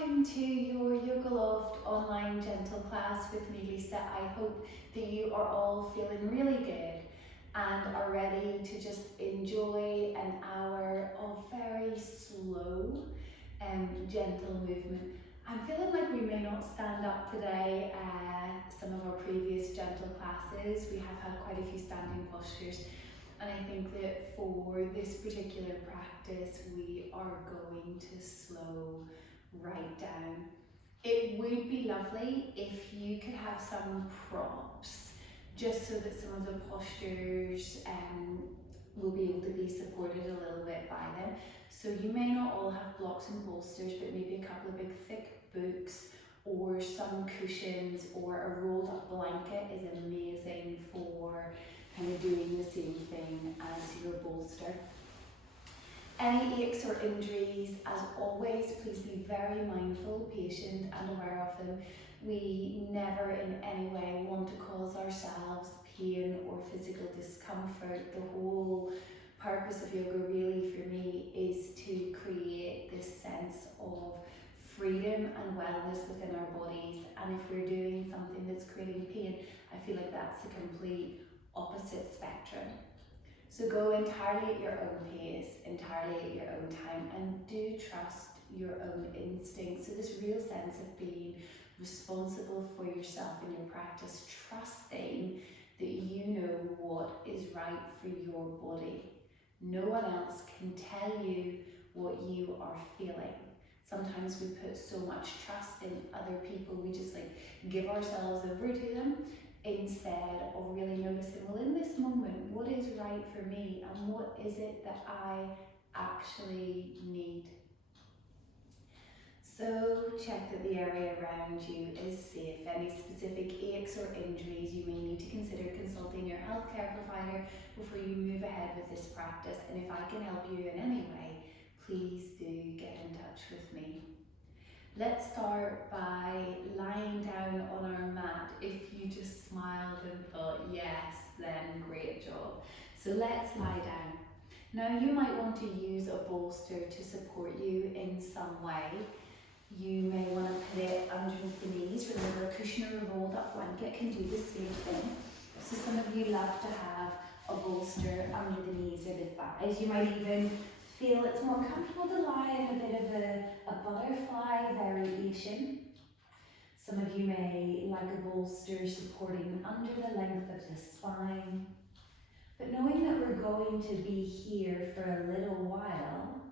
welcome to your Yoga Loft online gentle class with me, Lisa. I hope that you are all feeling really good and are ready to just enjoy an hour of very slow and gentle movement. I'm feeling like we may not stand up today. Some of our previous gentle classes, we have had quite a few standing postures. And I think that for this particular practice, we are going to slow right down. It would be lovely if you could have some props, just so that some of the postures will be able to be supported a little bit by them. So you may not all have blocks and bolsters, but maybe a couple of big thick books or some cushions or a rolled up blanket is amazing for kind of doing the same thing as your bolster. Any aches or injuries, as always, please be very mindful, patient and aware of them. We never in any way want to cause ourselves pain or physical discomfort. The whole purpose of yoga really for me is to create this sense of freedom and wellness within our bodies. And if we're doing something that's creating pain, I feel like that's a complete opposite spectrum. So go entirely at your own pace, entirely at your own time, and do trust your own instincts. So this real sense of being responsible for yourself and your practice, trusting that you know what is right for your body. No one else can tell you what you are feeling. Sometimes we put so much trust in other people, we just give ourselves over to them, instead of really noticing, well, in this moment, what is right for me and what is it that I actually need? So check that the area around you is safe. Any specific aches or injuries, you may need to consider consulting your healthcare provider before you move ahead with this practice. And if I can help you in any way, please do get in touch with me. Let's start by lying down on our mat. If you just smiled and thought, yes, then great job. So let's lie down. Now you might want to use a bolster to support you in some way. You may want to put it underneath the knees. Remember, a cushion or a rolled up blanket can do the same thing. So some of you love to have a bolster under the knees or the thighs. You might even feel it's more comfortable to lie in a bit of a butterfly variation. Some of you may like a bolster supporting under the length of the spine. But knowing that we're going to be here for a little while,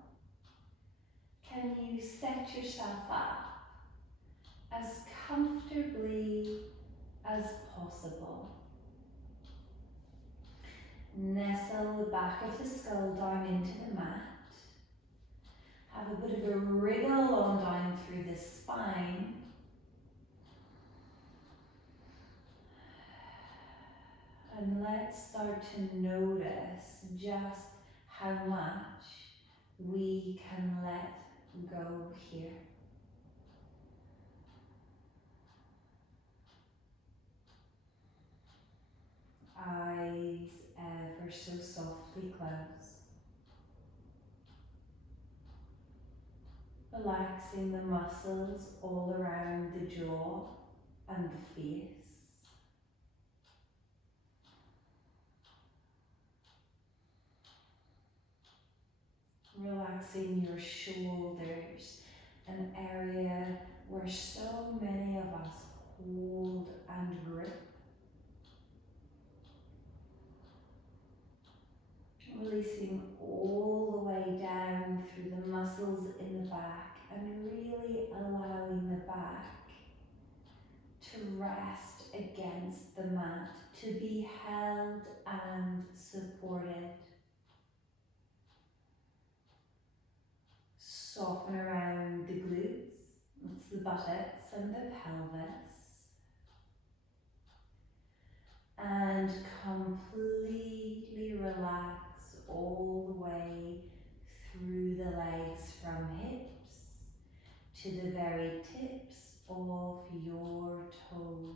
can you set yourself up as comfortably as possible? Nestle the back of the skull down into the mat. Have a bit of a wriggle on down through the spine. And let's start to notice just how much we can let go here. Eyes ever so softly closed. Relaxing the muscles all around the jaw and the face. Relaxing your shoulders, an area where so many of us hold and grip. Releasing all the way down through the muscles in the back and really allowing the back to rest against the mat, to be held and supported. Soften around the glutes, that's the buttocks and the pelvis. And completely relax all the way through the legs from hips to the very tips of your toes.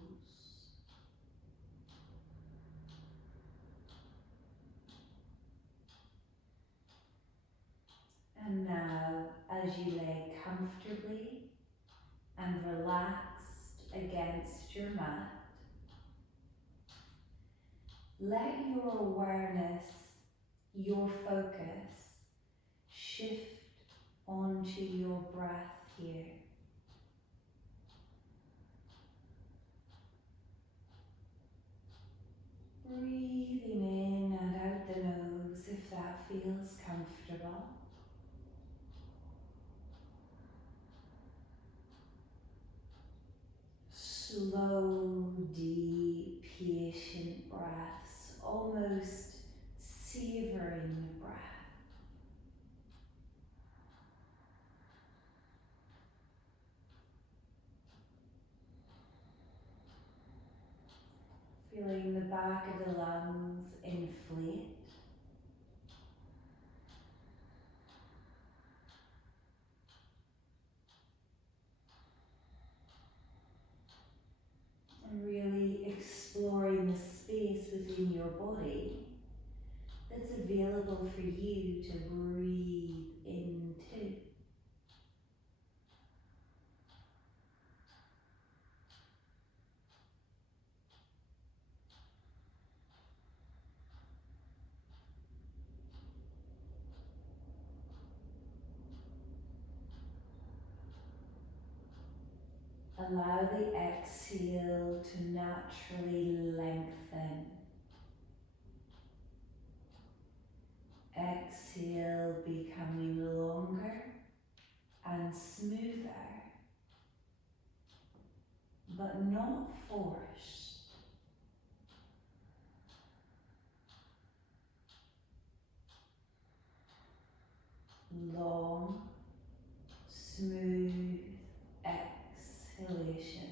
And now, as you lay comfortably and relaxed against your mat, let your awareness, your focus, shift onto your breath here. Breathing in and out the nose if that feels comfortable. Slow, deep, patient breaths, almost savoring the breath. Feeling the back of the lungs inflate. And really exploring the space within your body that's available for you to breathe into. Allow the exhale to naturally lengthen. Exhale becoming longer and smoother, but not forced. Long, smooth exhalations.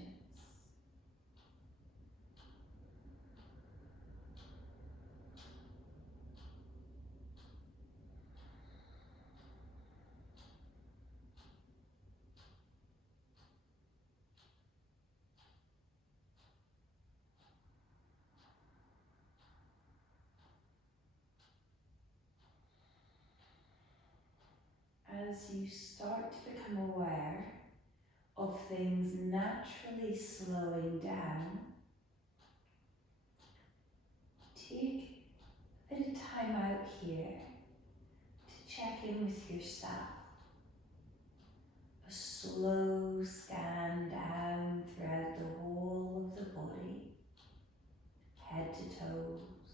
As you start to become aware of things naturally slowing down, take a bit of time out here to check in with yourself. A slow scan down throughout the whole of the body, head to toes,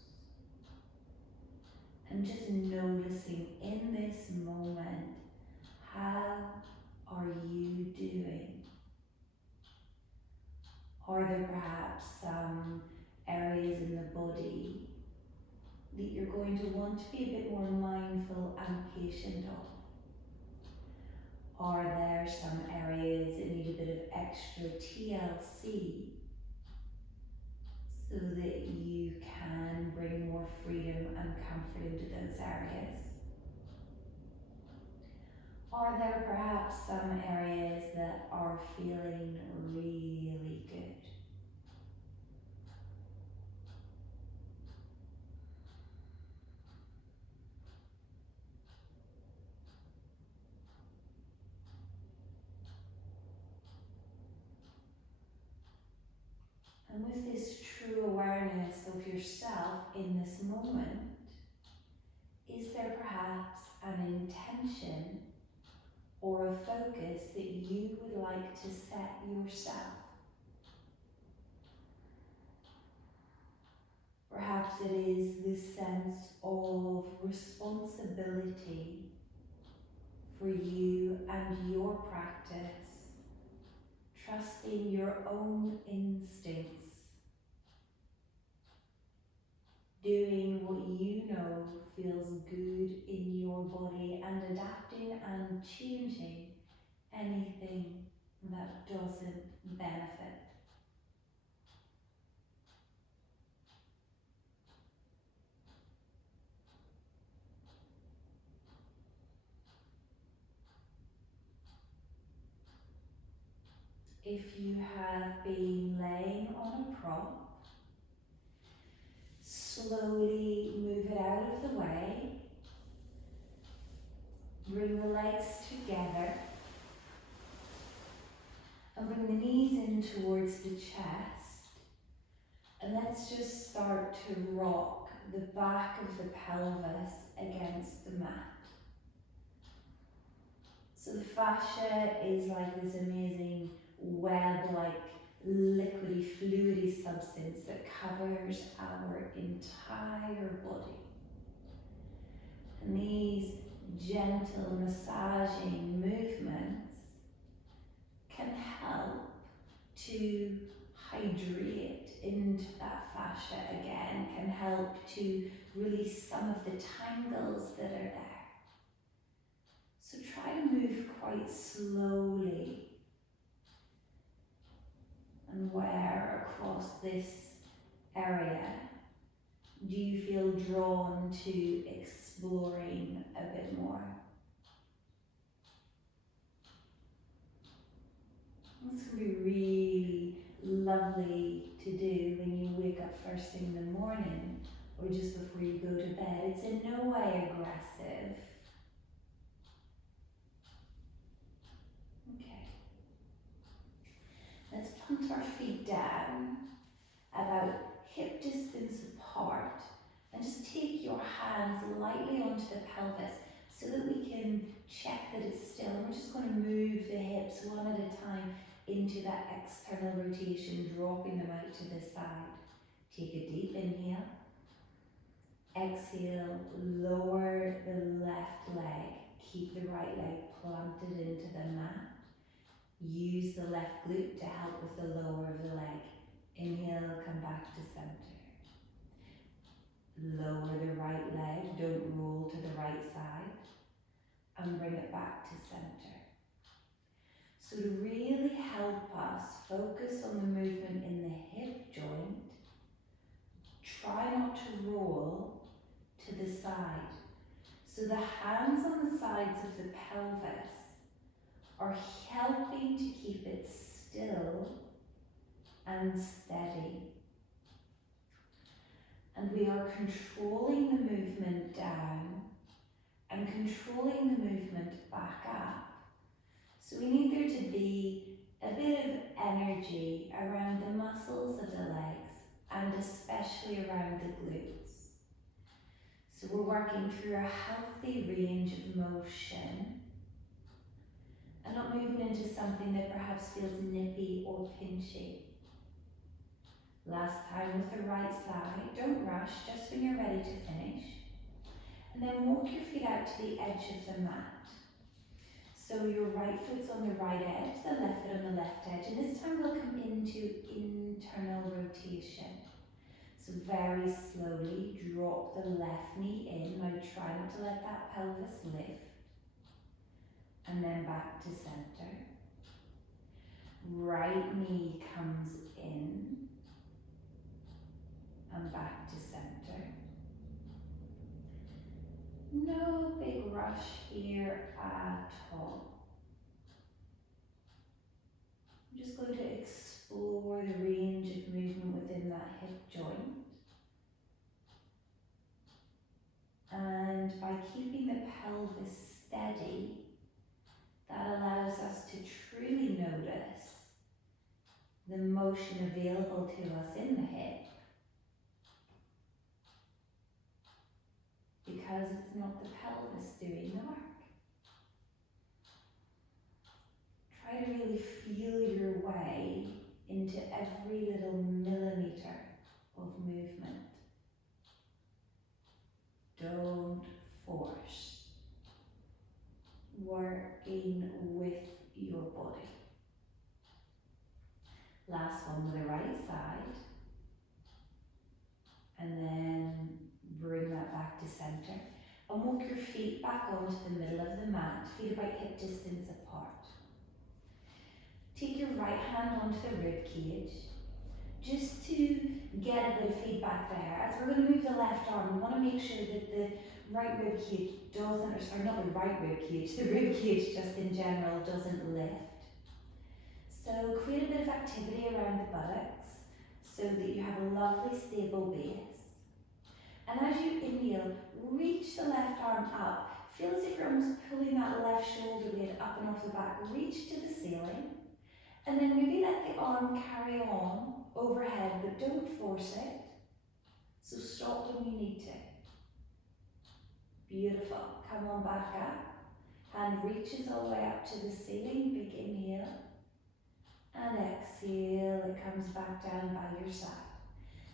and just noticing in this moment, how are you doing? Are there perhaps some areas in the body that you're going to want to be a bit more mindful and patient of? Are there some areas that need a bit of extra TLC so that you can bring more freedom and comfort into those areas? Are there perhaps some areas that are feeling really good? And with this true awareness of yourself in this moment, is there perhaps an intention or a focus that you would like to set yourself? Perhaps it is this sense of responsibility for you and your practice, trusting your own instincts, doing what you know feels good in your body and adapting and changing anything that doesn't benefit. If you have been laying on a prop, slowly move it out of the way. Bring the legs together. And bring the knees in towards the chest. And let's just start to rock the back of the pelvis against the mat. So the fascia is like this amazing web-like liquidy, fluidy substance that covers our entire body. And these gentle massaging movements can help to hydrate into that fascia again, can help to release some of the tangles that are there. So try to move quite slowly and where across this area do you feel drawn to exploring a bit more? This can be really lovely to do when you wake up first thing in the morning or just before you go to bed. It's in no way aggressive. Okay. Let's plant our feet down about hip distance apart and just take your hands lightly onto the pelvis so that we can check that it's still. And we're just going to move the hips one at a time into that external rotation, dropping them out to the side. Take a deep inhale. Exhale, lower the left leg. Keep the right leg planted into the mat. Use the left glute to help with the lower of the leg. Inhale, come back to center. Lower the right leg, don't roll to the right side. And bring it back to center. So to really help us focus on the movement in the hip joint, try not to roll to the side. So the hands on the sides of the pelvis are helping to keep it still and steady. And we are controlling the movement down and controlling the movement back up. So we need there to be a bit of energy around the muscles of the legs and especially around the glutes. So we're working through a healthy range of motion and not moving into something that perhaps feels nippy or pinchy. Last time with the right side, don't rush, just when you're ready to finish. And then walk your feet out to the edge of the mat. So your right foot's on the right edge, the left foot on the left edge, and this time we'll come into internal rotation. So very slowly drop the left knee in. Now try not to let that pelvis lift. And then back to center. Right knee comes in and back to center. No big rush here at all. I'm just going to explore the range of movement within that hip joint. And by keeping the pelvis steady, that allows us to truly notice the motion available to us in the hip, because it's not the pelvis doing the work. Try to really feel your way into every little millimeter of movement. Don't force. Working with your body. Last one with the right side. And then bring that back to center. And walk your feet back onto the middle of the mat, feet about hip distance apart. Take your right hand onto the rib cage, just to get a bit of feedback there. As we're going to move the left arm, we want to make sure that the right rib cage doesn't, or sorry, not the right rib cage, the rib cage just in general doesn't lift. So create a bit of activity around the buttocks so that you have a lovely stable base. And as you inhale, reach the left arm up. Feel as if you're almost pulling that left shoulder blade up and off the back. Reach to the ceiling. And then maybe let the arm carry on overhead, but don't force it. So stop when you need to. Beautiful. Come on back up. Hand reaches all the way up to the ceiling. Big inhale. And exhale. It comes back down by your side.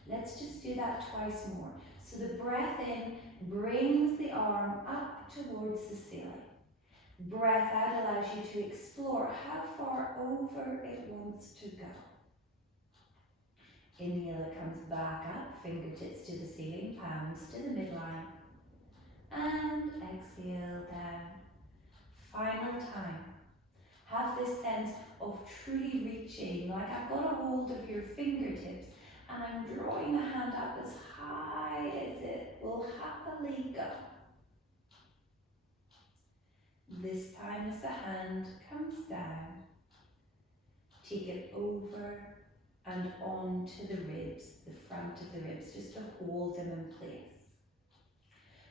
Let's just do that twice more. So the breath in brings the arm up towards the ceiling. Breath out allows you to explore how far over it wants to go. Inhale, it comes back up, fingertips to the ceiling, palms to the midline. And exhale down. Final time. Have this sense of truly reaching, like I've got a hold of your fingertips and I'm drawing the hand up as high as it will happily go. This time as the hand comes down, take it over and onto the ribs, the front of the ribs, just to hold them in place.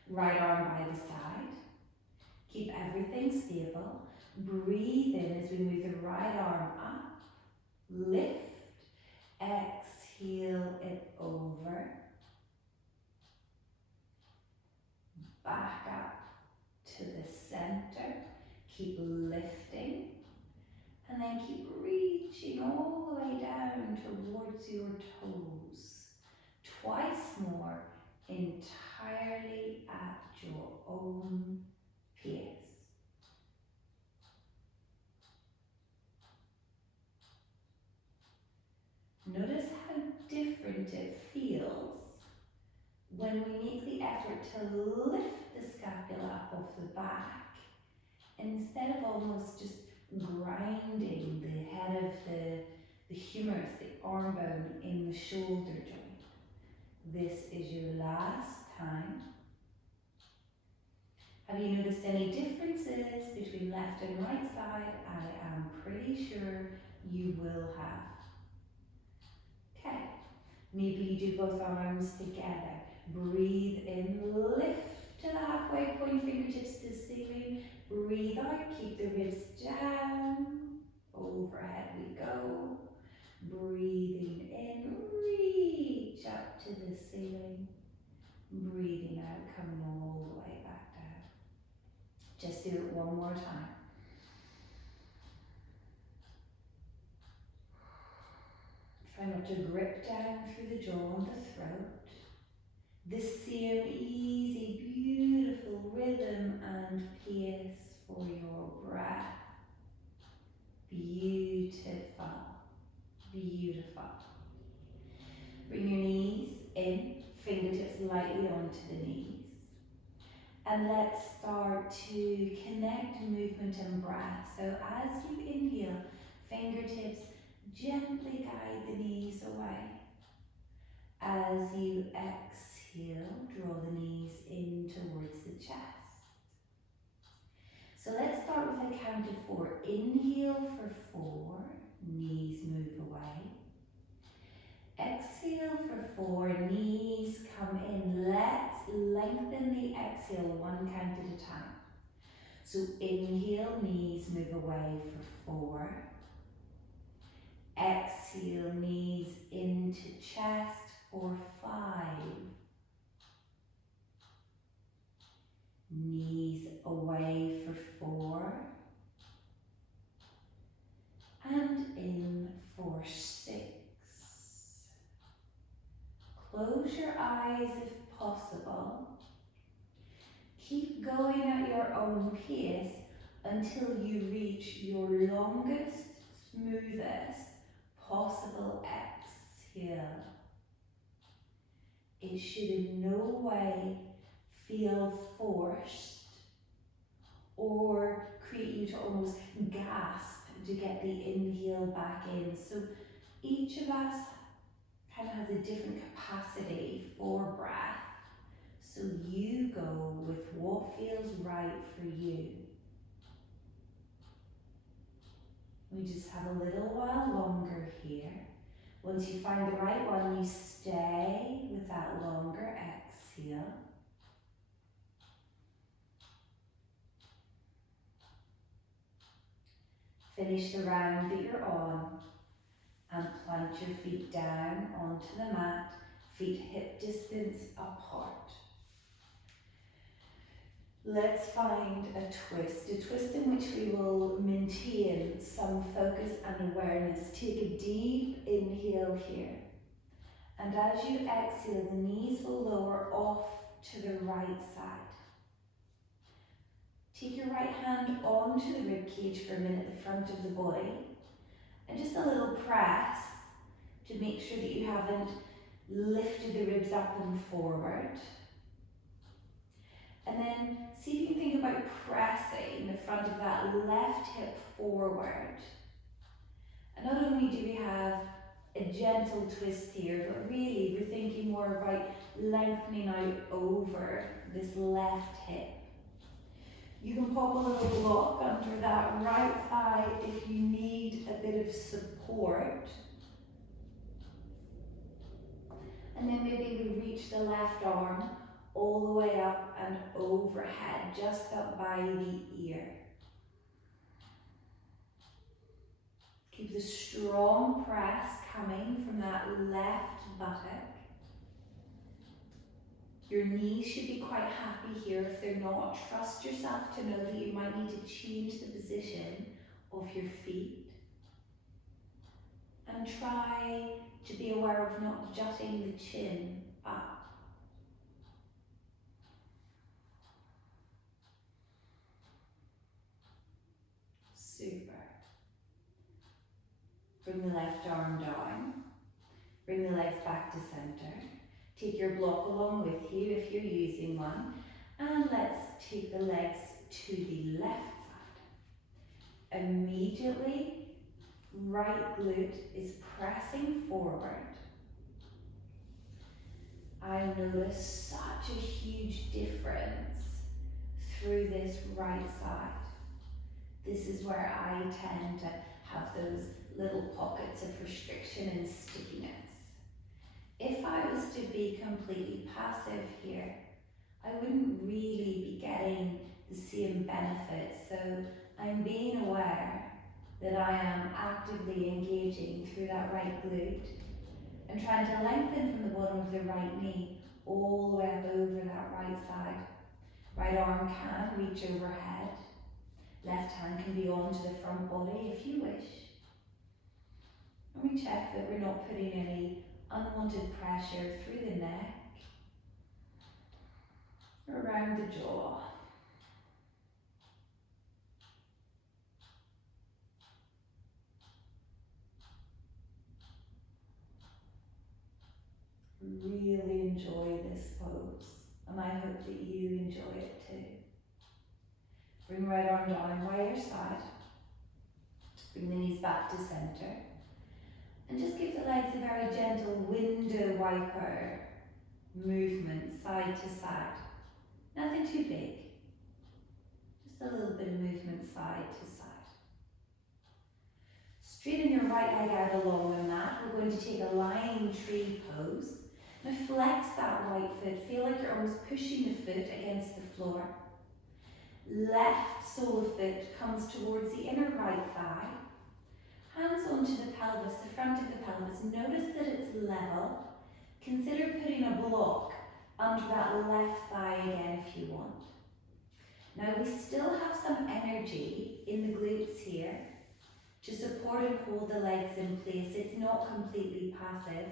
Right arm by the side. Keep everything stable. Breathe in as we move the right arm up. Lift. Exhale it over. Back up to the center. Keep lifting. And then keep reaching all the way down towards your toes. Twice more, entirely at your own pace. Notice how different it feels when we make the effort to lift the scapula up off the back instead of almost just grinding the head of the humerus, the arm bone in the shoulder joint. This is your last time. Have you noticed any differences between left and right side? I am pretty sure you will have. Okay, maybe you do both arms together. Breathe in, lift to the halfway point, fingertips to the ceiling. Breathe out, keep the ribs down. Overhead we go. Breathing in, reach up to the ceiling. Breathing out, coming all the way back down. Just do it one more time. Try not to grip down through the jaw and the throat. This same easy, beautiful rhythm and pace for your breath. Beautiful, beautiful. Bring your knees in, fingertips lightly onto the knees. And let's start to connect movement and breath. So as you inhale, fingertips gently guide the knees away. As you exhale, draw the knees in towards the chest. So let's start with a count of 4. Inhale for 4, knees move away. Exhale for 4, knees come in. Let's lengthen the exhale 1 count at a time. So inhale, knees move away for 4. Exhale, knees into chest for 5. Knees away for 4. And in for 6. Close your eyes if possible. Keep going at your own pace until you reach your longest, smoothest possible exhale. It should in no way feel forced or create you to almost gasp to get the inhale back in. So each of us kind of has a different capacity for breath. So you go with what feels right for you. We just have a little while longer here. Once you find the right one, you stay with that longer exhale. Finish the round that you're on and plant your feet down onto the mat, feet hip distance apart. Let's find a twist in which we will maintain some focus and awareness. Take a deep inhale here. And as you exhale, the knees will lower off to the right side. Take your right hand onto the rib cage for a minute, the front of the body. And just a little press to make sure that you haven't lifted the ribs up and forward. And then see if you can think about pressing the front of that left hip forward. And not only do we have a gentle twist here, but really we're thinking more about lengthening out over this left hip. You can pop a little block under that right thigh if you need a bit of support. And then maybe we reach the left arm all the way up and overhead, just up by the ear. Keep the strong press coming from that left buttock. Your knees should be quite happy here. If they're not, trust yourself to know that you might need to change the position of your feet. And try to be aware of not jutting the chin up. Super. Bring the left arm down. Bring the legs back to center. Take your block along with you if you're using one. And let's take the legs to the left side. Immediately, right glute is pressing forward. I notice such a huge difference through this right side. This is where I tend to have those little pockets of restriction and stickiness. If I was to be completely passive here, I wouldn't really be getting the same benefits. So I'm being aware that I am actively engaging through that right glute and trying to lengthen from the bottom of the right knee all the way up over that right side. Right arm can reach overhead. Left hand can be onto the front body if you wish. And we check that we're not putting any unwanted pressure through the neck or around the jaw. Really enjoy this pose, and I hope that you enjoy it too. Bring right arm down by your side. Bring the knees back to center. And just give the legs a very gentle window wiper movement side to side. Nothing too big. Just a little bit of movement side to side. Straighten your right leg out along the mat. We're going to take a lying tree pose. Now flex that right foot. Feel like you're almost pushing the foot against the floor. Left sole of foot comes towards the inner right thigh. Hands onto the pelvis, the front of the pelvis. Notice that it's level. Consider putting a block under that left thigh again if you want. Now we still have some energy in the glutes here to support and hold the legs in place. It's not completely passive.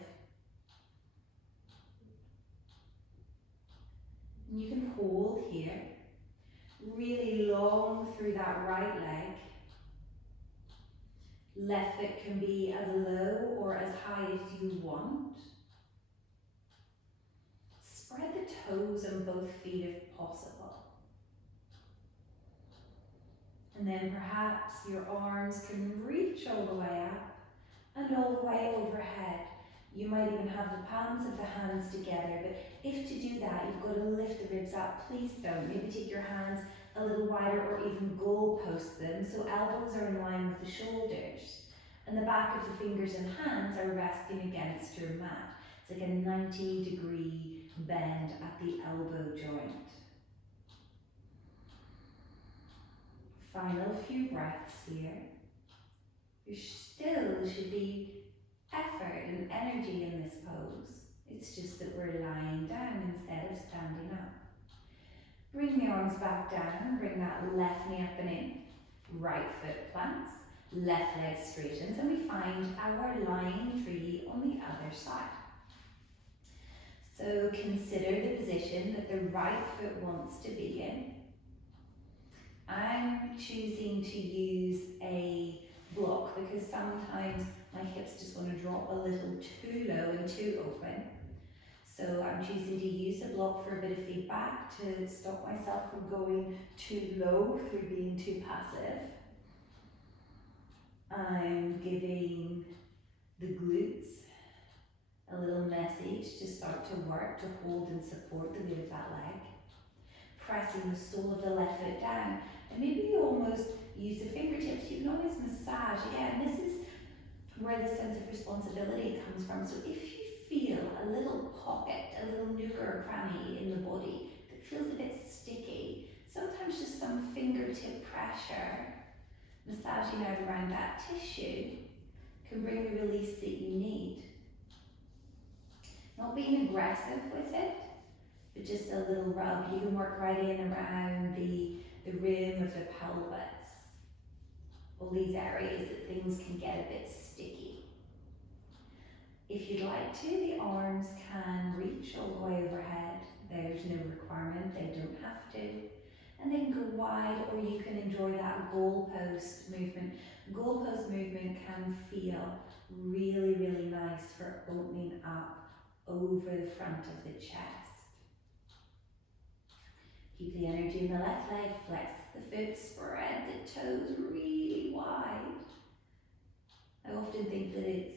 And you can hold here, really long through that right leg. Left foot can be as low or as high as you want. Spread the toes on both feet if possible. And then perhaps your arms can reach all the way up and all the way overhead. You might even have the palms of the hands together, but if to do that, you've got to lift the ribs up. Please don't. Maybe take your hands a little wider or even goalpost them so elbows are in line with the shoulders. And the back of the fingers and hands are resting against your mat. It's like a 90-degree bend at the elbow joint. Final few breaths here. There still should be effort and energy in this pose. It's just that we're lying down instead of standing up. Bring the arms back down, bring that left knee up and in. Right foot plants, left leg straightens, and we find our lying tree on the other side. So consider the position that the right foot wants to be in. I'm choosing to use a block because sometimes my hips just want to drop a little too low and too open. So I'm choosing to use a block for a bit of feedback to stop myself from going too low through being too passive. I'm giving the glutes a little message to start to work to hold and support the weight of that leg. Pressing the sole of the left foot down, and maybe you almost use the fingertips. You can always massage. Again, this is where the sense of responsibility comes from. So if you feel a little pocket, a little nook or cranny in the body that feels a bit sticky, sometimes just some fingertip pressure, massaging out around that tissue, can bring the release that you need. Not being aggressive with it, but just a little rub. You can work right in around the rim of the pelvis. All these areas that things can get a bit sticky. If you'd like to, the arms can reach all the way overhead. There's no requirement, they don't have to. And they can go wide, or you can enjoy that goalpost movement. Goalpost movement can feel really, really nice for opening up over the front of the chest. Keep the energy in the left leg, flex the foot, spread the toes really wide. I often think that it's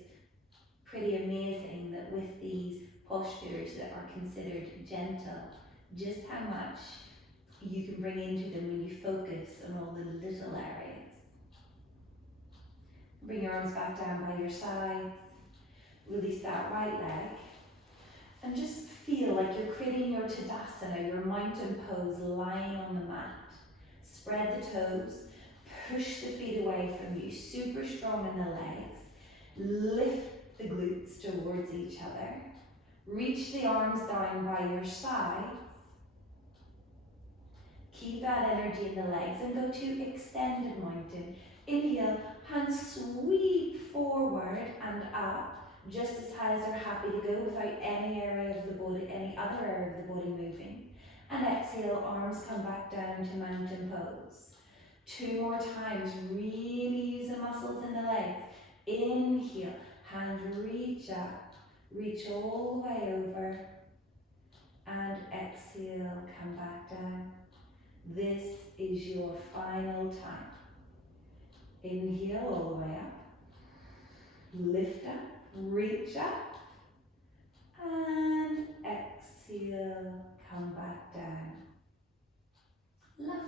pretty amazing that with these postures that are considered gentle, just how much you can bring into them when you focus on all the little areas. Bring your arms back down by your sides, release that right leg, and just feel like you're creating your Tadasana, your mountain pose lying on the mat. Spread the toes, push the feet away from you, super strong in the legs. Lift the glutes towards each other. Reach the arms down by your sides. Keep that energy in the legs and go to extended mountain. Inhale, hands sweep forward and up, just as high as they're happy to go without any area of the body, any other area of the body moving. And exhale, arms come back down to mountain pose. 2 more times, really use the muscles in the legs. Inhale, hand reach up, reach all the way over. And exhale, come back down. This is your final time. Inhale all the way up. Lift up, reach up. And exhale, come back down. Lovely.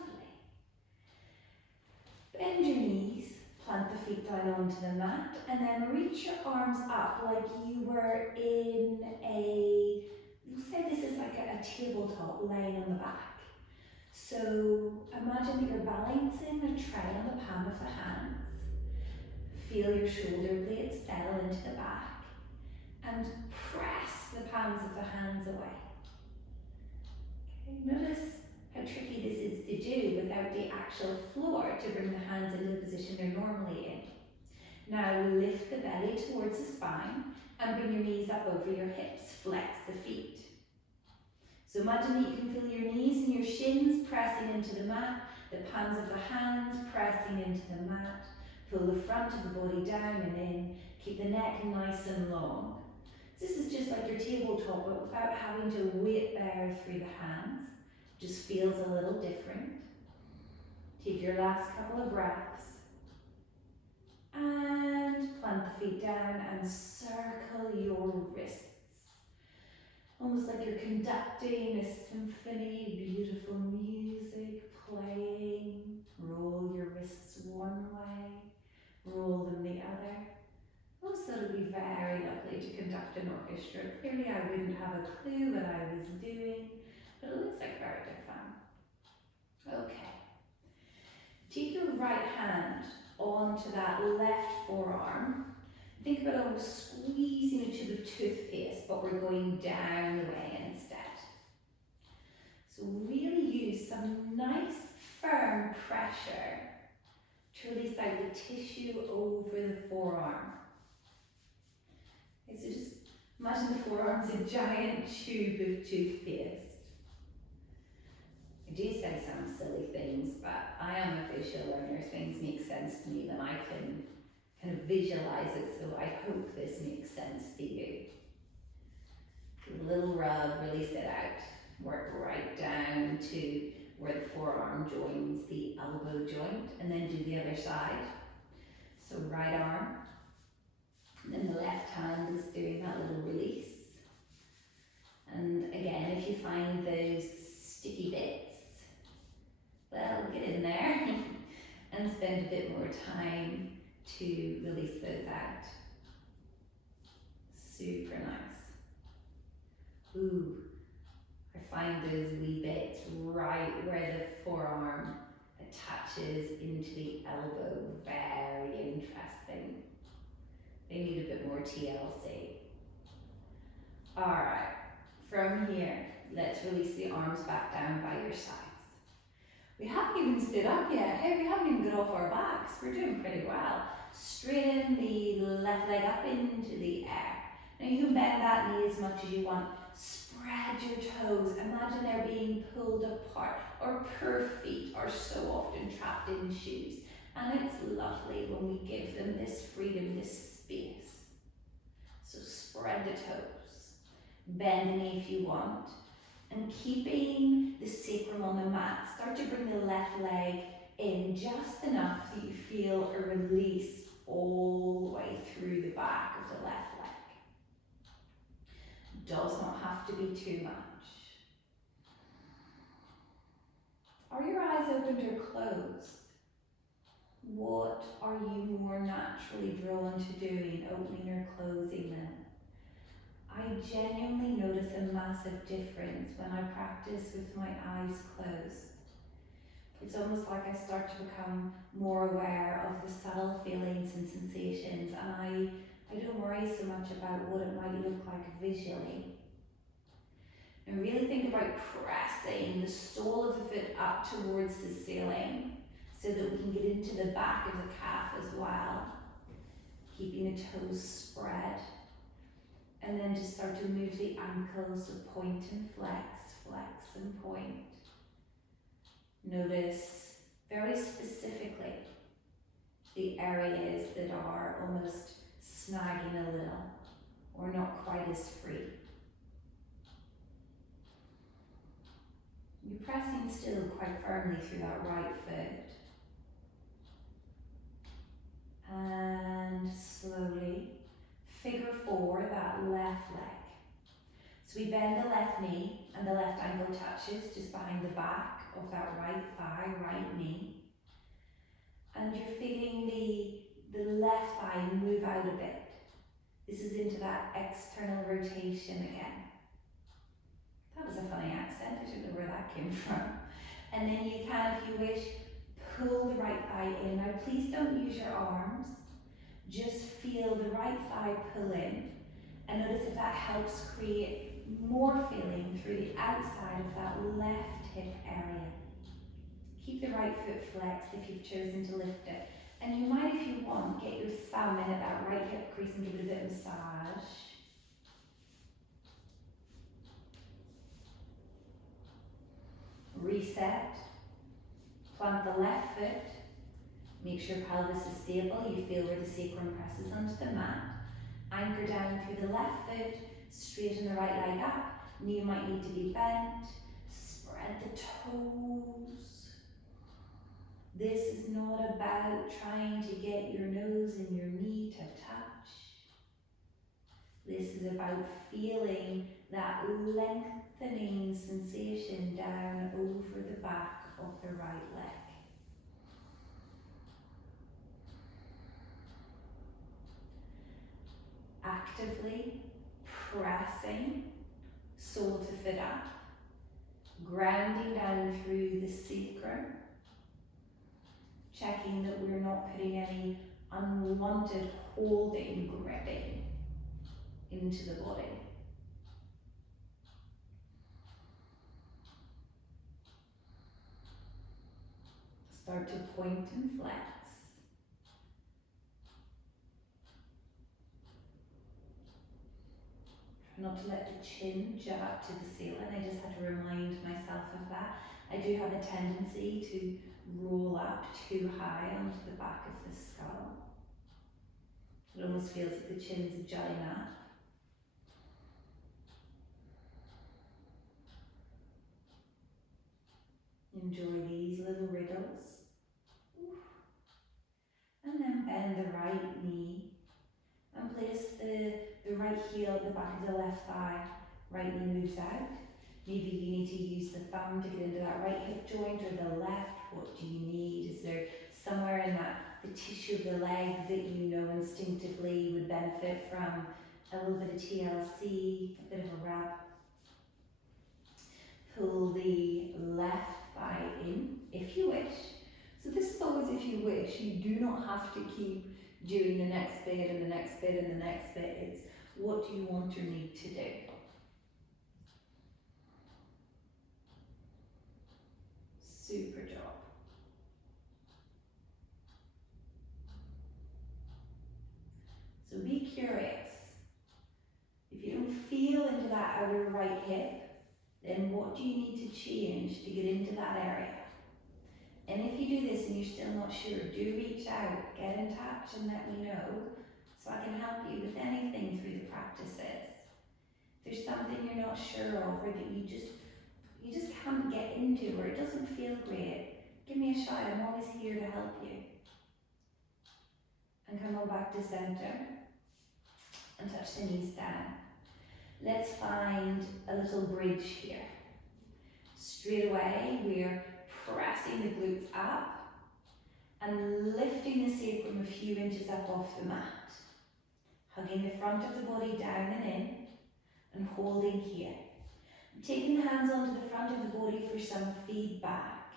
Bend your knees, plant the feet down onto the mat, and then reach your arms up like you were in a, we'll say this is like a tabletop laying on the back. So imagine that you're balancing a tray on the palm of the hands. Feel your shoulder blades settle into the back and press the palms of the hands away. Okay, notice how tricky this is to do without the actual floor to bring the hands into the position they're normally in. Now lift the belly towards the spine and bring your knees up over your hips. Flex the feet. So imagine that you can feel your knees and your shins pressing into the mat, the palms of the hands pressing into the mat. Pull the front of the body down and in. Keep the neck nice and long. This is just like your tabletop, but without having to weight bear through the hands. Just feels a little different. Take your last couple of breaths. And plant the feet down and circle your wrists. Almost like you're conducting a symphony, beautiful music playing. Roll your wrists one way, roll them the other. Also, it would be very lovely to conduct an orchestra. Clearly I wouldn't have a clue what I was doing, but it looks like very good fun. Okay. Take your right hand onto that left forearm. Think about almost squeezing a tube of toothpaste, but we're going down the way instead. So really use some nice firm pressure to release out the tissue over the forearm. Okay, so just imagine the forearm's a giant tube of toothpaste. I do say some silly things, but I am a visual learner. Things make sense to me, then I can kind of visualize it, so I hope this makes sense to you. A little rub, release it out. Work right down to where the forearm joins the elbow joint, and then do the other side. So right arm, and then the left hand is doing that little release. And again, if you find those sticky bits, well, get in there and spend a bit more time to release those out. Super nice. Ooh, I find those wee bits right where the forearm attaches into the elbow very interesting. They need a bit more TLC. Alright, from here, let's release the arms back down by your sides. We haven't even stood up yet. Hey, we haven't even got off our backs. We're doing pretty well. Straighten the left leg up into the air. Now you can bend that knee as much as you want. Spread your toes. Imagine they're being pulled apart. Our poor feet are so often trapped in shoes. And it's lovely when we give them this freedom, this space. So spread the toes. Bend the knee if you want. And keeping the sacrum on the mat, start to bring the left leg in just enough that you feel a release all the way through the back of the left leg. Does not have to be too much. Are your eyes open or closed? What are you more naturally drawn to doing, opening or closing them? I genuinely notice a massive difference when I practice with my eyes closed. It's almost like I start to become more aware of the subtle feelings and sensations, and I don't worry so much about what it might look like visually. And really think about pressing the sole of the foot up towards the ceiling so that we can get into the back of the calf as well. Keeping the toes spread. And then just start to move the ankles, so point and flex, flex and point. Notice very specifically the areas that are almost snagging a little or not quite as free. You're pressing still quite firmly through that right foot. And slowly, figure four, that left leg. So we bend the left knee and the left ankle touches just behind the back of that right thigh, right knee. And you're feeling the left thigh move out a bit. This is into that external rotation again. That was a funny accent, I don't know where that came from. And then you can, if you wish, pull the right thigh in. Now please don't use your arms. Just feel the right thigh pull in, and notice if that helps create more feeling through the outside of that left hip area. Keep the right foot flexed if you've chosen to lift it. And you might, if you want, get your thumb in at that right hip crease and give it a bit of massage. Reset. Plant the left foot. Make sure pelvis is stable. You feel where the sacrum presses onto the mat. Anchor down through the left foot. Straighten the right leg up. Knee might need to be bent. Spread the toes. This is not about trying to get your nose and your knee to touch. This is about feeling that lengthening sensation down over the back of the right leg. Actively pressing sole of the foot up, grounding down through the sacrum, checking that we're not putting any unwanted holding, gripping into the body. Start to point and flex. Try not to let the chin jut up to the ceiling. I just had to remind myself of that. I do have a tendency to roll up too high onto the back of the skull. It almost feels like the chin's jutting up. Enjoy these little wriggles. And then bend the right knee and place the right heel at the back of the left thigh. Right knee moves out. Maybe you need to use the thumb to get into that right hip joint or the left. What do you need? Is there somewhere in the tissue of the leg that you know instinctively would benefit from a little bit of TLC, a bit of a rub? Pull the left thigh in if you wish. So this is always if you wish. You do not have to keep doing the next bit and the next bit and the next bit. It's what do you want or need to do. Super job. So be curious. If you don't feel into that outer right hip, then what do you need to change to get into that area? And if you do this and you're still not sure, do reach out, get in touch and let me know so I can help you with anything through the practices. If there's something you're not sure of or that you just can't get into or it doesn't feel great, give me a shout. I'm always here to help you. And come on back to center and touch the knees down. Let's find a little bridge here. Straight away, we're pressing the glutes up and lifting the sacrum a few inches up off the mat. Hugging the front of the body down and in and holding here. Taking the hands onto the front of the body for some feedback.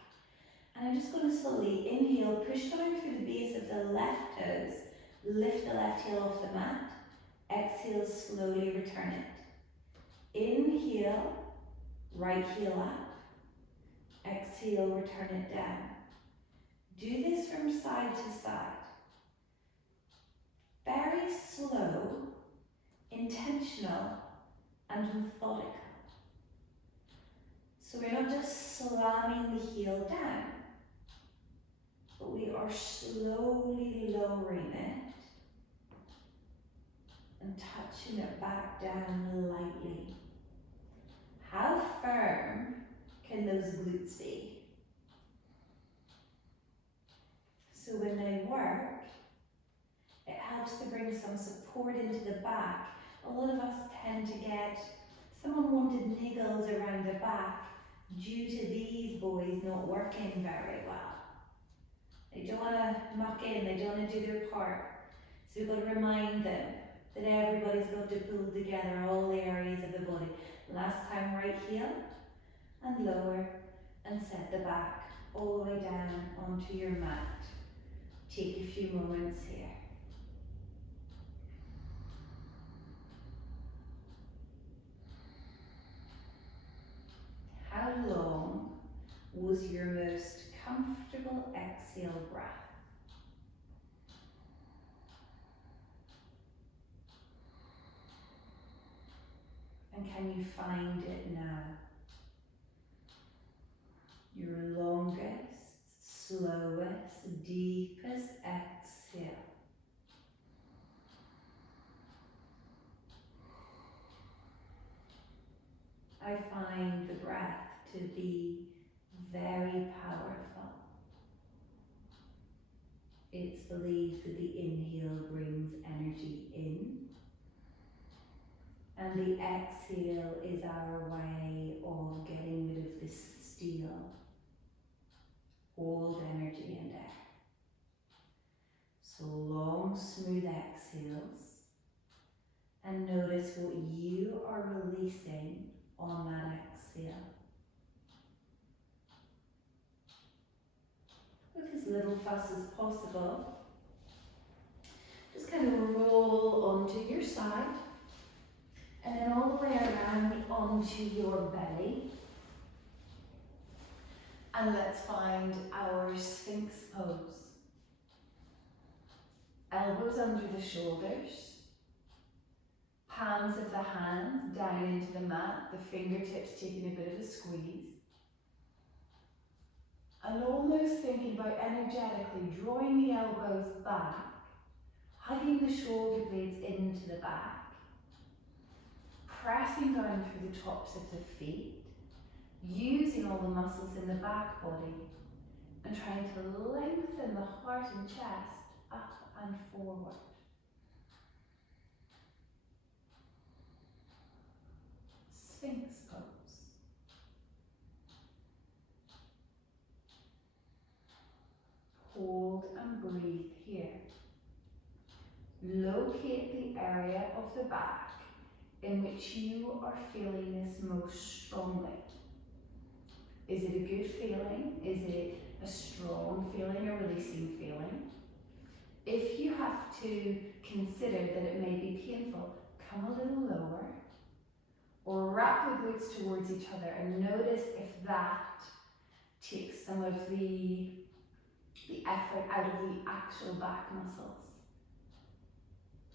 And I'm just going to slowly inhale, push down through the base of the left toes, lift the left heel off the mat. Exhale, slowly return it. Inhale, right heel up. Exhale, return it down. Do this from side to side. Very slow, intentional, and methodical. So we're not just slamming the heel down, but we are slowly lowering it and touching it back down lightly. How firm can those glutes be? So when they work, it helps to bring some support into the back. A lot of us tend to get some unwanted niggles around the back due to these boys not working very well. They don't want to muck in, they don't want to do their part. So we've got to remind them that everybody's got to pull together all the areas of the body. Last time, right heel and lower and set the back all the way down onto your mat. Take a few moments here. How long was your most comfortable exhale breath? And can you find it now? Your longest, slowest, deepest exhale. I find the breath to be very powerful. It's believed that the inhale brings energy in, and the exhale is our way of getting rid of this steel, old energy and air. So long, smooth exhales, and notice what you are releasing on that exhale. With as little fuss as possible. Just kind of roll onto your side and then all the way around onto your belly. And let's find our Sphinx pose. Elbows under the shoulders, palms of the hands down into the mat, the fingertips taking a bit of a squeeze. And almost thinking about energetically drawing the elbows back, hugging the shoulder blades into the back, pressing down through the tops of the feet, using all the muscles in the back body, and trying to lengthen the heart and chest up and forward. Sphinx pose. Hold and breathe here. Locate the area of the back in which you are feeling this most strongly. Is it a good feeling? Is it a strong feeling, a releasing feeling? If you have to consider that it may be painful, come a little lower or wrap the glutes towards each other and notice if that takes some of the effort out of the actual back muscles.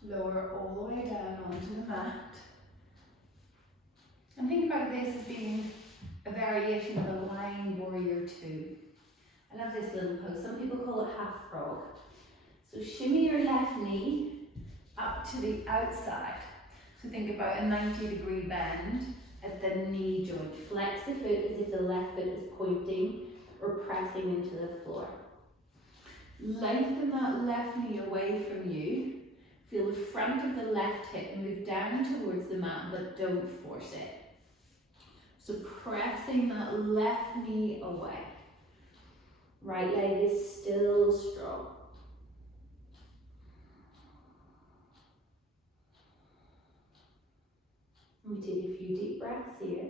Lower all the way down onto the mat. And think about this as being a variation of a lying warrior 2. I love this little pose. Some people call it half frog. So shimmy your left knee up to the outside. So think about a 90-degree bend at the knee joint. Flex the foot as if the left foot is pointing or pressing into the floor. Lengthen that left knee away from you. Feel the front of the left hip move down towards the mat, but don't force it. So pressing that left knee away. Right leg is still strong. We take a few deep breaths here.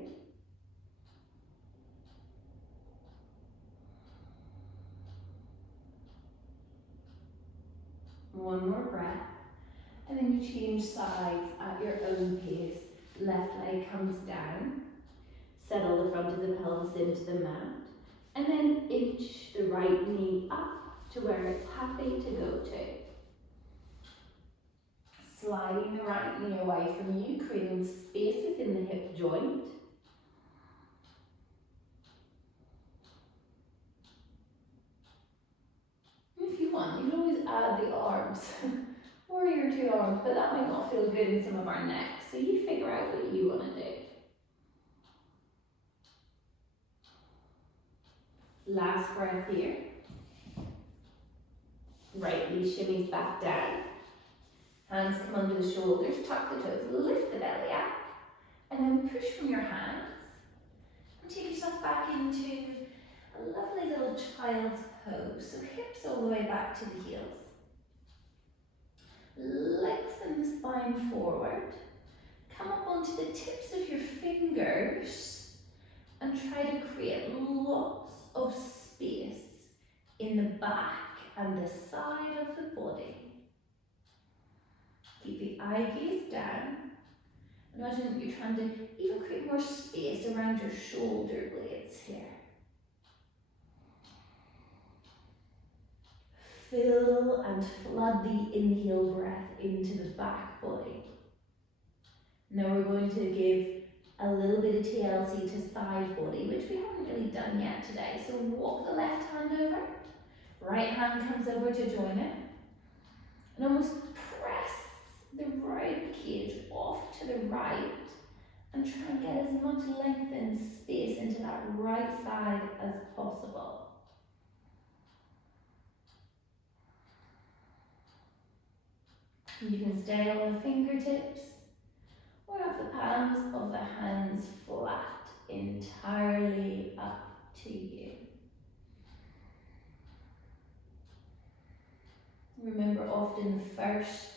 One more breath. And then you change sides at your own pace. Left leg comes down. Settle the front of the pelvis into the mat. And then inch the right knee up to where it's happy to go to. Sliding the right knee away from you, creating space within the hip joint. If you want, you can always add the arms. Warrior 2 arms, but that might not feel good in some of our necks. So you figure out what you want to do. Last breath here. Right knee shimmies back down. Hands come under the shoulders, tuck the toes, lift the belly up, and then push from your hands. And take yourself back into a lovely little child's pose. So hips all the way back to the heels. Lengthen the spine forward. Come up onto the tips of your fingers and try to create lots of space in the back and the side of the body. Keep the eye gaze down. Imagine that you're trying to even create more space around your shoulder blades here. Fill and flood the inhale breath into the back body. Now we're going to give a little bit of TLC to side body, which we haven't really done yet today. So walk the left hand over, right hand comes over to join it, and almost press the right cage off to the right and try and get as much length and space into that right side as possible. You can stay on the fingertips or have the palms of the hands flat, entirely up to you. Remember, often the first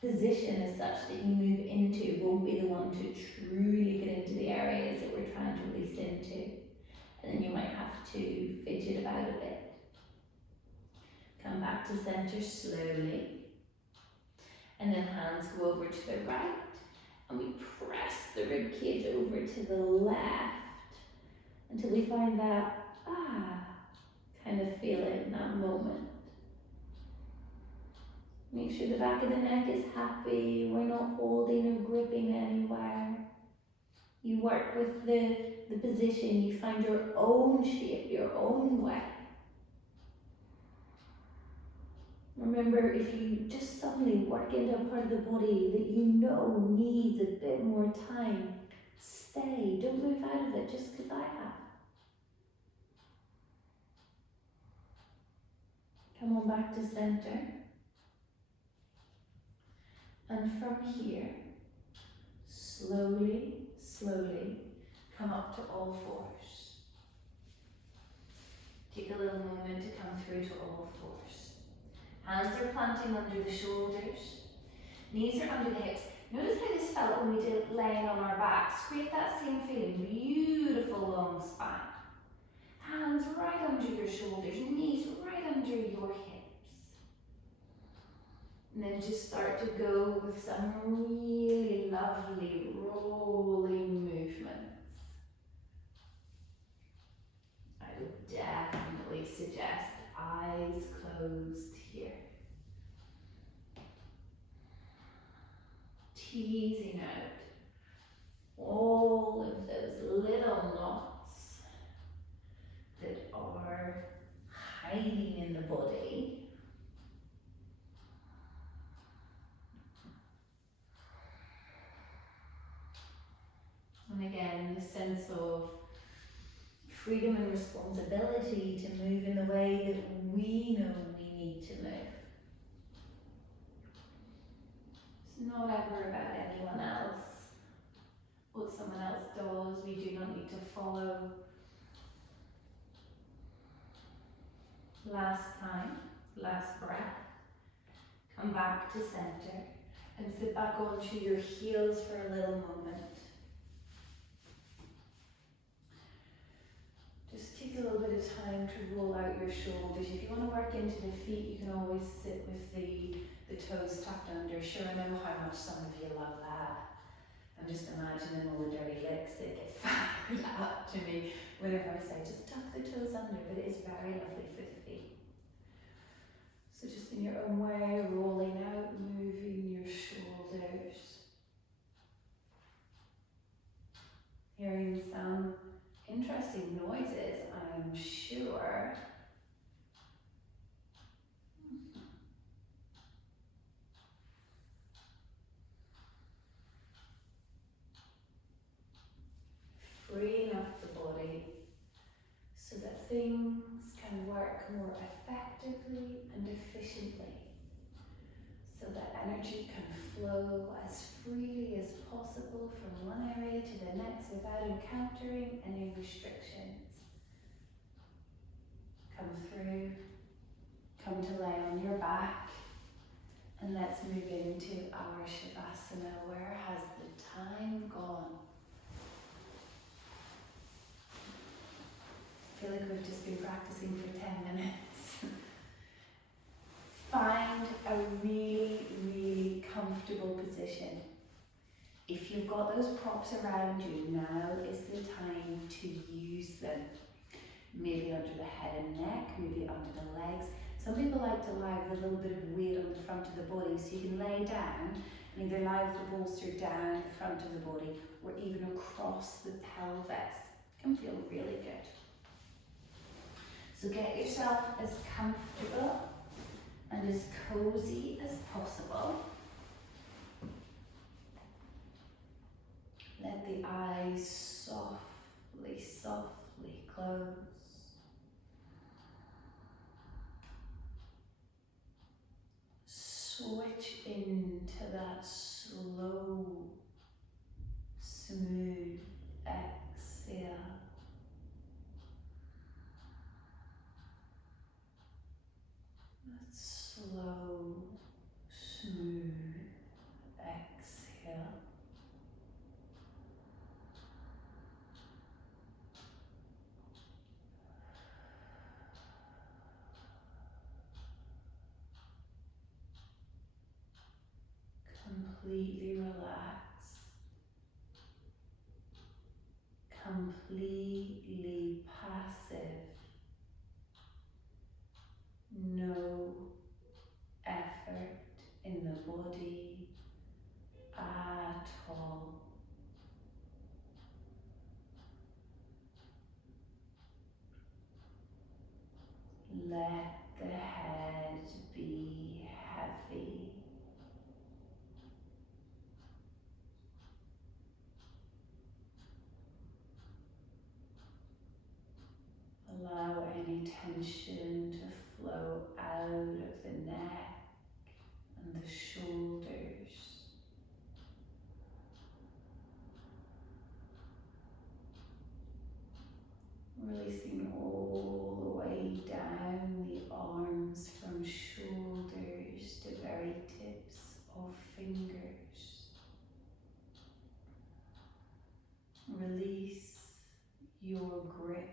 position is such that you move into won't be the one to truly get into the areas that we're trying to release into. And then you might have to fidget about a bit. Come back to center slowly. And then hands go over to the right. And we press the rib cage over to the left until we find that, kind of feeling, that moment. Make sure the back of the neck is happy. We're not holding or gripping anywhere. You work with the position. You find your own shape, your own way. Remember, if you just suddenly work into a part of the body that you know needs a bit more time, stay. Don't move out of it just because I have. Come on back to center. And from here, slowly, slowly, come up to all fours. Take a little moment to come through to all fours. Hands are planting under the shoulders. Knees are under the hips. Notice how this felt when we did it laying on our backs. Create that same feeling. Beautiful long spine. Hands right under your shoulders. Knees right under your hips. And then just start to go with some really lovely rolling movements. I would definitely suggest eyes closed here. Teasing out all of those little knots that are hiding in the body. And again, the sense of freedom and responsibility to move in the way that we know we need to move. It's not ever about anyone else, what someone else does. We do not need to follow. Last time, last breath. Come back to center and sit back onto your heels for a little moment. Just take a little bit of time to roll out your shoulders. If you want to work into the feet, you can always sit with the toes tucked under. Sure, I know how much some of you love that. I'm just imagining all the dirty licks that get fired up to me whenever I say just tuck the toes under, but it is very lovely for the feet. So just in your own way, rolling out, moving your shoulders. Hearing some interesting noises, I'm sure. Freeing up the body so that things can work more effectively and efficiently, so that energy can flow as freely as possible from one area to the next without encountering any restrictions. Come through, come to lay on your back, and let's move into our Savasana. Where has the time gone? I feel like we've just been practicing for 10 minutes. Find a really, really comfortable position. If you've got those props around you, now is the time to use them. Maybe under the head and neck, maybe under the legs. Some people like to lie with a little bit of weight on the front of the body, so you can lay down and either lie with the bolster down the front of the body or even across the pelvis. It can feel really good. So get yourself as comfortable and as cozy as possible. Let the eyes softly, softly close. Switch into that slow, smooth exhale. That slow, smooth exhale. completely relaxed, completely passive, no effort in the body at all. Let the head be heavy. Allow any tension to flow out of the neck and the shoulders. Releasing all the way down the arms from shoulders to very tips of fingers. Release your grip.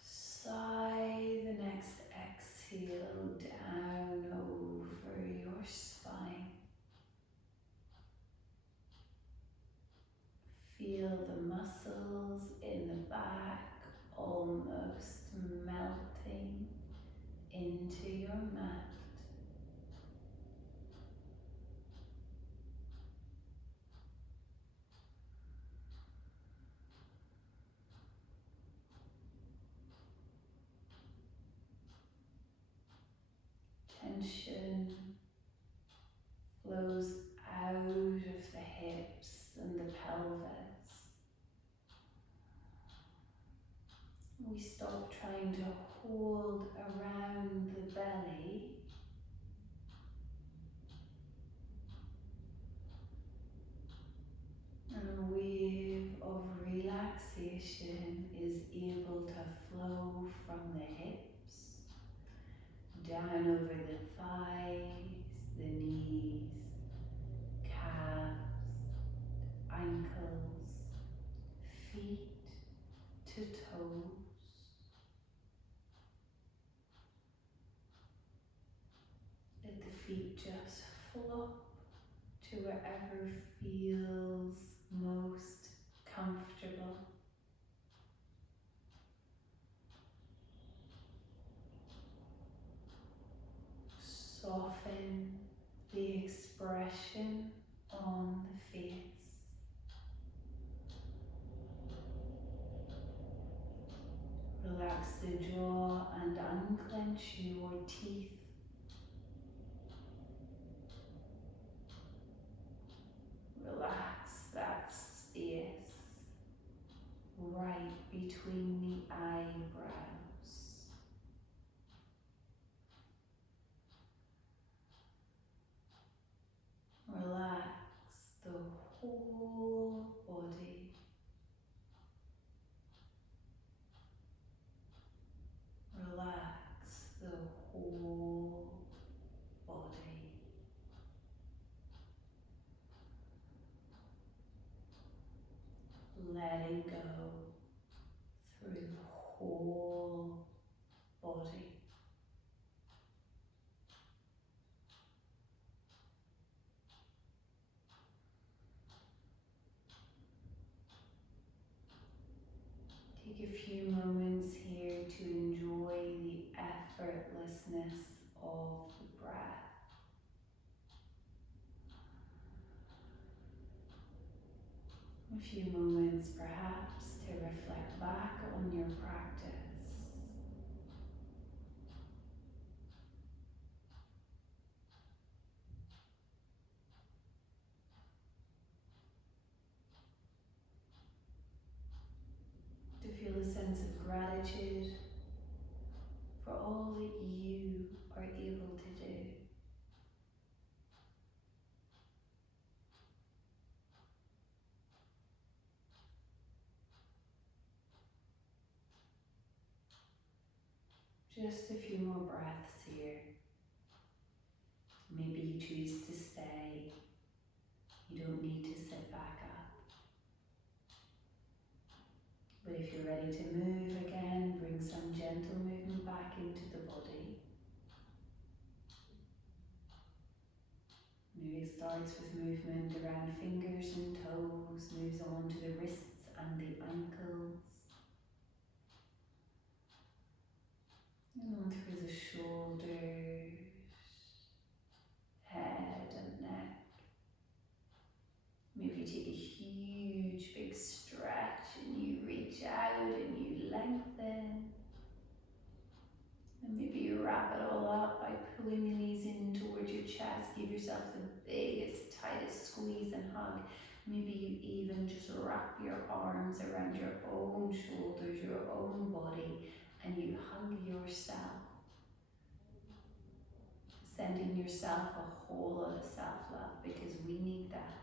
Sigh the next exhale down over your spine. Feel the muscles in the back almost melting into your mat. Tension flows out of the hips and the pelvis. We stop trying to hold around the belly. And a wave of relaxation is able to flow from the hips, down over the thighs, the knees, calves, ankles, feet to toes. Let the feet just flop to wherever feels most comfortable. Soften the expression on the face. Relax the jaw and unclench your teeth. Relax that space right between the eyebrows. Relax the whole body. Relax the whole body. Letting go through the whole body. Take a few moments here to enjoy the effortlessness of the breath. A few moments perhaps to reflect back on your practice. To feel a sense of gratitude for all that you are able to do. Just a few more breaths here. Maybe you choose to stay. You don't need to sit back up. But if you're ready to move again, bring Bring some gentle movement back into the body. Maybe it starts with movement around fingers and toes, moves on to the wrists and the ankles, and on through the shoulders, head and neck. Maybe take a huge big stretch and you reach out and you lengthen. And maybe you wrap it all up by pulling the knees in towards your chest. Give yourself the biggest, tightest squeeze and hug. Maybe you even just wrap your arms around your own shoulders, your own body, and you hug yourself. Sending yourself a whole lot of self-love because we need that.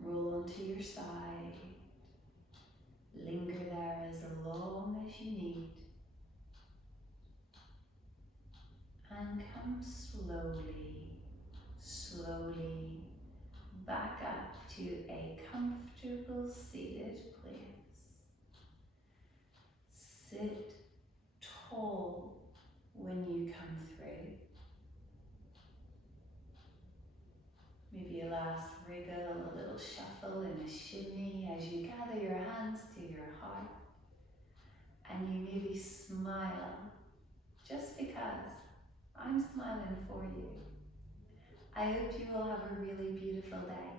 Roll onto your side. Linger there as long as you need. And come slowly, slowly back up to a comfortable seated place. Sit tall when you come through. Maybe a last wriggle, a little shuffle and a shimmy as you gather your hands to your heart. And you maybe smile, just because I'm smiling for you. I hope you all have a really beautiful day,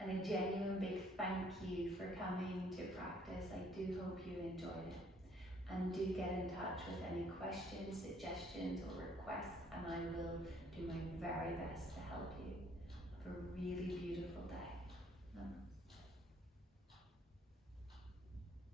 and a genuine big thank you for coming to practice. I do hope you enjoyed it. And do get in touch with any questions, suggestions or requests, and I will do my very best to help you. Have a really beautiful day.